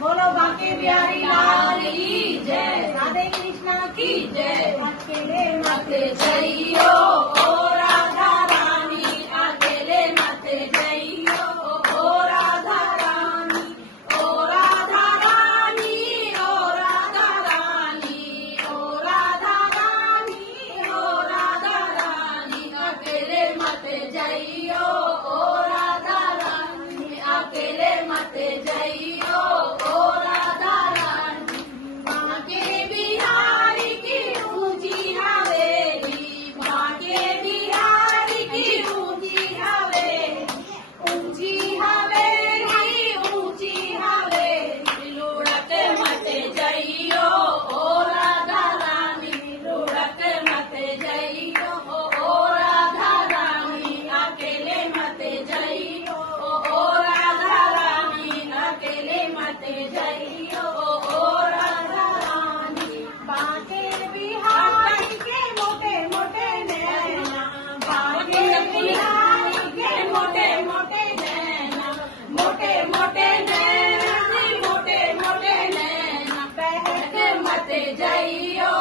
बोलो बांके बिहारी लाल की जय, राधे कृष्णा की जय। अकेले मत जइयो ओ राधा रानी, अकेले मत जइयो ओ राधा रानी, ओ राधा रानी, ओ राधा रानी, ओ राधा रानी, ओ राधा रानी, अकेले मत जइयो ओ राधा रानी, अकेले मत जइयो ओ राधा रानी। बांके बिहारी की ऊंची हवेली, बांके बिहारी की ऊंची हवेली, ऊंची हवेली, ऊंची हवेली, लुढ़क मत जइयो ओ राधा रानी, लुढ़क मत जइयो ओ राधा रानी, अकेले मत जइयो ओ राधा रानी, अकेले मत जइयो ओ राधा रानी। बांके बिहारी के मोटे मोटे नैना, बांके बिहारी के मोटे मोटे नैना, मोटे मोटे नैना, मोटे मोटे नैना, बहक मत जइयो